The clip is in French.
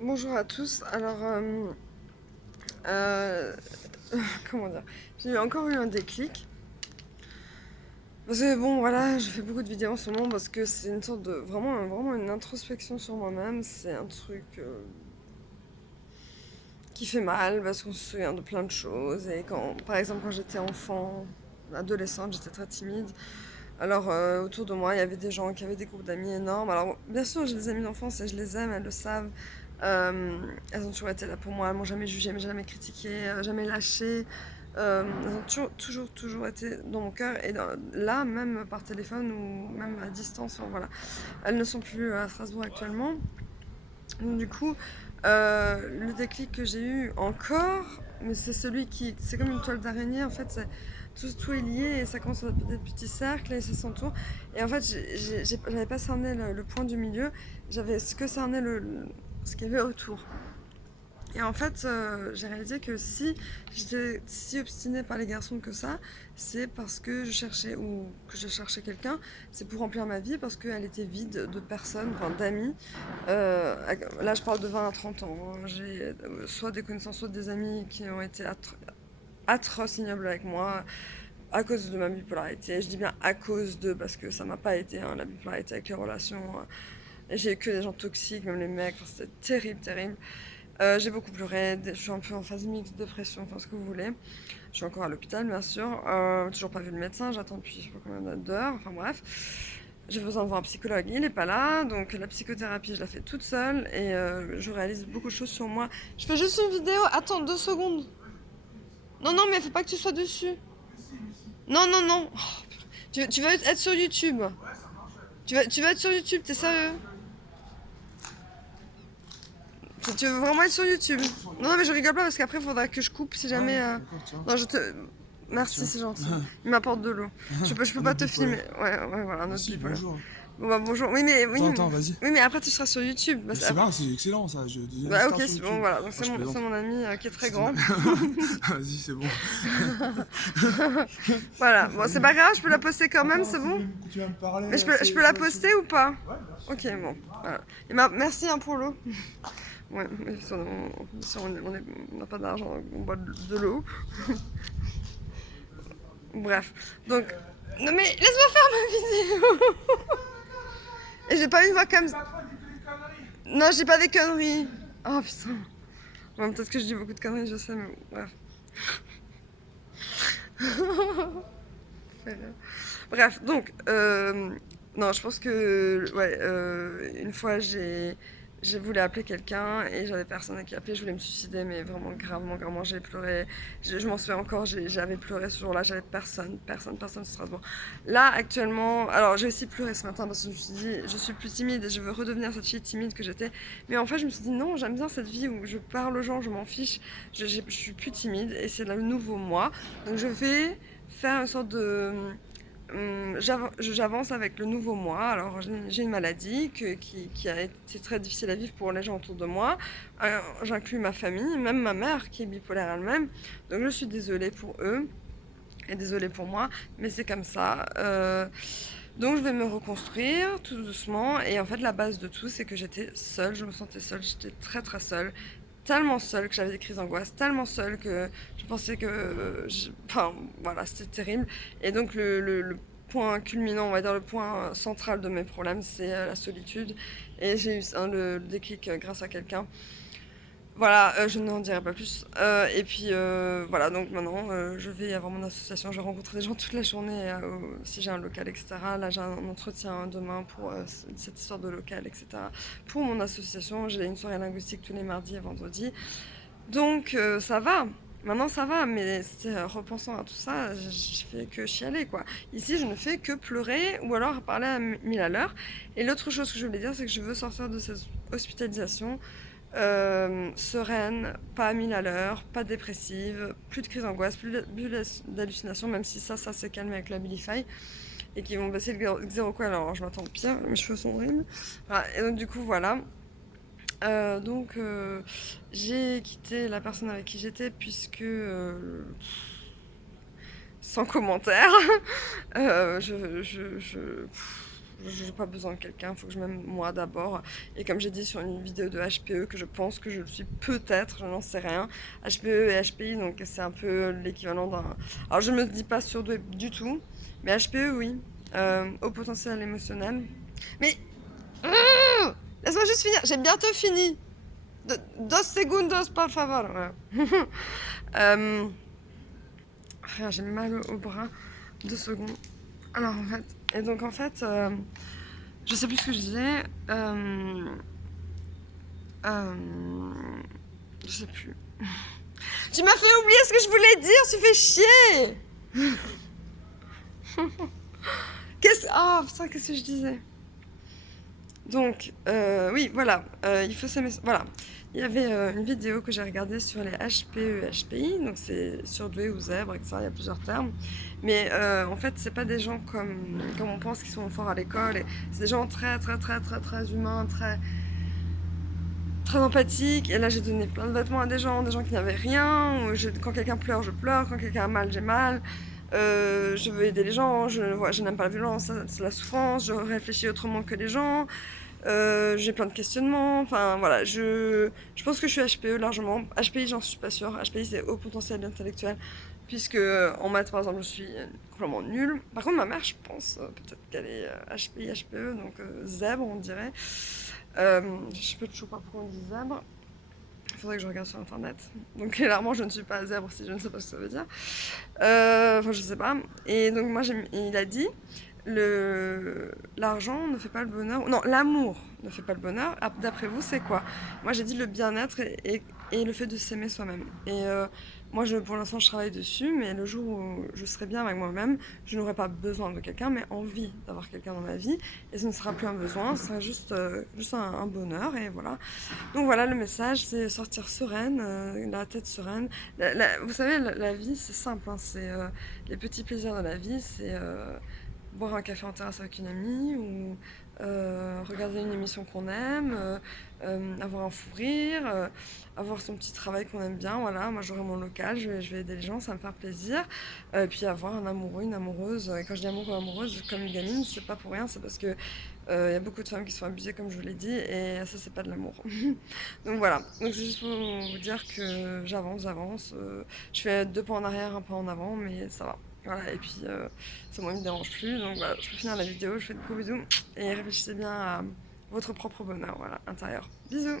Bonjour à tous. Euh, comment dire? Encore eu un déclic. Parce que bon, voilà, je fais beaucoup de vidéos en ce moment parce que c'est une sorte de vraiment une introspection sur moi-même. C'est un truc qui fait mal parce qu'on se souvient de plein de choses. Et par exemple, quand j'étais enfant, adolescente, j'étais très timide. Autour de moi, il y avait des gens qui avaient des groupes d'amis énormes. Alors, bien sûr, j'ai des amis d'enfance et je les aime, elles le savent. Elles ont toujours été là pour moi, elles m'ont jamais jugé, jamais critiqué, jamais lâché. Elles ont toujours été dans mon cœur et là, même par téléphone ou même à distance, enfin, voilà. Elles ne sont plus à Strasbourg actuellement. Donc, du coup, le déclic que j'ai eu encore, mais c'est comme une toile d'araignée en fait, tout est lié et ça commence à être des petits cercles et ça s'entoure. Et en fait, j'avais pas cerné le point du milieu, j'avais ce que cerné ce qu'il y avait autour. Et en fait, j'ai réalisé que si j'étais si obstinée par les garçons que ça, c'est parce que je cherchais quelqu'un, c'est pour remplir ma vie parce qu'elle était vide de personnes, enfin d'amis. Là, je parle de 20 à 30 ans, hein. J'ai soit des connaissances, soit des amis qui ont été atroces, ignobles avec moi à cause de ma bipolarité. Je dis bien à cause de, parce que ça m'a pas été, hein, la bipolarité avec les relations. J'ai eu que des gens toxiques, même les mecs, enfin, c'était terrible, terrible. J'ai beaucoup pleuré, je suis un peu en phase mixte, dépression, enfin ce que vous voulez. Je suis encore à l'hôpital, bien sûr. Toujours pas vu le médecin, j'attends depuis je sais pas combien d'heures, enfin bref. J'ai besoin de voir un psychologue, il est pas là, donc la psychothérapie je la fais toute seule et je réalise beaucoup de choses sur moi. Je fais juste une vidéo, attends 2 secondes. Non, non, mais faut pas que tu sois dessus. Non, non, non. Oh, tu veux être sur YouTube. Tu veux être sur YouTube, t'es sérieux? Tu veux vraiment être sur YouTube? Non, non, mais je rigole pas parce qu'après, il faudra que je coupe si jamais. Non, je te. Merci, c'est gentil. Il m'apporte de l'eau. Je peux pas te filmer. Ouais, ouais, voilà, un autre bipolaire. Bon, bah, bonjour. Oui, mais après, tu seras sur YouTube. C'est bien, c'est excellent ça. Je deviens une Bah, star ok, sur c'est bon, YouTube. voilà. Donc, Je c'est plaisante. mon ami qui est très grand. Vas-y, c'est bon. Voilà. Bon, c'est pas grave, je peux la poster quand même, c'est bon? Tu vas me parler. Mais je peux la poster ou pas? Ok, bon. Voilà. Merci hein, pour l'eau. Ouais, mais on n'a pas d'argent, on boit de l'eau. Bref, donc. Non mais laisse-moi faire ma vidéo. Et j'ai pas une voix comme ça. Non, je dis pas des conneries. Oh putain. Bon, peut-être que je dis beaucoup de conneries, je sais, mais bref. Bref, donc, non, je pense que, ouais, une fois j'ai voulu appeler quelqu'un et j'avais personne à qui appeler, je voulais me suicider, mais vraiment gravement, j'ai pleuré. Je m'en souviens encore, j'avais pleuré ce jour-là, j'avais personne sur Strasbourg. Là, actuellement, alors j'ai aussi pleuré ce matin parce que je me suis dit, je suis plus timide et je veux redevenir cette fille timide que j'étais. Mais en fait, je me suis dit, non, j'aime bien cette vie où je parle aux gens, je m'en fiche, je suis plus timide et c'est le nouveau moi. Donc je vais faire une sorte de j'avance avec le nouveau moi. Alors, j'ai une maladie qui a été très difficile à vivre pour les gens autour de moi. J'inclus ma famille, même ma mère qui est bipolaire elle-même. Donc, je suis désolée pour eux et désolée pour moi, mais c'est comme ça. Donc, je vais me reconstruire tout doucement. Et en fait, la base de tout, c'est que j'étais seule. Je me sentais seule. J'étais très, très seule. Tellement seule que j'avais des crises d'angoisse, tellement seule que je pensais que. Enfin, voilà, c'était terrible. Et donc, le point culminant, on va dire le point central de mes problèmes, c'est la solitude. Et j'ai eu le déclic grâce à quelqu'un. Voilà, je n'en dirai pas plus. Et puis voilà, donc maintenant je vais avoir mon association, je vais rencontrer des gens toute la journée si j'ai un local, etc. Là j'ai un entretien demain pour cette histoire de local, etc. Pour mon association, j'ai une soirée linguistique tous les mardis et vendredis. Donc ça va, maintenant ça va, mais repensant à tout ça, je fais que chialer quoi. Ici je ne fais que pleurer ou alors parler à 1000 à l'heure. Et l'autre chose que je voulais dire, c'est que je veux sortir de cette hospitalisation sereine, pas à 1000 à l'heure, pas dépressive, plus de crise d'angoisse, plus d'hallucinations, même si ça s'est calmé avec la Bilify et qui vont baisser le Xeroquel. Alors je m'attends pire, mes cheveux sont horribles. Voilà, et donc du coup voilà. J'ai quitté la personne avec qui j'étais puisque sans commentaire. Je j'ai pas besoin de quelqu'un, il faut que je m'aime moi d'abord. Et comme j'ai dit sur une vidéo de HPE, que je pense que je le suis peut-être, je n'en sais rien. HPE et HPI, donc c'est un peu l'équivalent d'un... Alors je me dis pas surdoué du tout, mais HPE, oui. Haut potentiel émotionnel. Mais... Laisse-moi juste finir, j'ai bientôt fini. Dos segundos, por favor. Ouais. Frère, j'ai mal au bras. 2 secondes. Alors en fait, et donc en fait, je sais plus ce que je disais. Euh, je sais plus. Tu m'as fait oublier ce que je voulais dire, tu fais chier. Oh putain, qu'est-ce que je disais? Donc, oui, voilà, il faut s'aimer. Voilà, il y avait une vidéo que j'ai regardée sur les HPE, HPI, donc c'est surdoué ou zèbre, etc. Il y a plusieurs termes. Mais en fait, c'est pas des gens comme on pense qui sont forts à l'école. C'est des gens très, très, très, très, très humains, très, très empathiques. Et là, j'ai donné plein de vêtements à des gens qui n'avaient rien. Quand quelqu'un pleure, je pleure. Quand quelqu'un a mal, j'ai mal. Je veux aider les gens, je n'aime pas la violence, c'est la souffrance, je réfléchis autrement que les gens, j'ai plein de questionnements, enfin voilà, je pense que je suis HPE largement. HPI, j'en suis pas sûre. HPI, c'est haut potentiel intellectuel, puisque en maths, par exemple, je suis complètement nulle. Par contre, ma mère, je pense peut-être qu'elle est HPI, HPE, donc zèbre, on dirait. Je sais pas toujours pas pourquoi on dit zèbre. Il faudrait que je regarde sur internet. Donc clairement, je ne suis pas zèbre si je ne sais pas ce que ça veut dire. Enfin, je sais pas. Et donc moi, il a dit, l'argent ne fait pas le bonheur. Non, l'amour ne fait pas le bonheur. Ah, d'après vous, c'est quoi? Moi, j'ai dit le bien-être et le fait de s'aimer soi-même. Et moi, pour l'instant, je travaille dessus, mais le jour où je serai bien avec moi-même, je n'aurai pas besoin de quelqu'un, mais envie d'avoir quelqu'un dans ma vie. Et ce ne sera plus un besoin, ce sera juste un bonheur. Et voilà. Donc voilà, le message, c'est sortir sereine, la tête sereine. Vous savez, la vie, c'est simple, hein, c'est les petits plaisirs de la vie, c'est boire un café en terrasse avec une amie ou regarder une émission qu'on aime, avoir un fou rire, avoir son petit travail qu'on aime bien. Voilà, moi j'aurai mon local, je vais aider les gens, ça va me faire plaisir. Puis avoir un amoureux, une amoureuse. Et quand je dis amoureux, amoureuse, comme une gamine, c'est pas pour rien, c'est parce que y a beaucoup de femmes qui se font abuser, comme je vous l'ai dit, et ça, c'est pas de l'amour. Donc voilà, donc c'est juste pour vous dire que j'avance. Je fais 2 pas en arrière, un pas en avant, mais ça va. Voilà, et puis ça, moi, il me dérange plus. Donc voilà, je peux finir la vidéo, je fais de gros bisous, et réfléchissez bien à votre propre bonheur, voilà, intérieur. Bisous!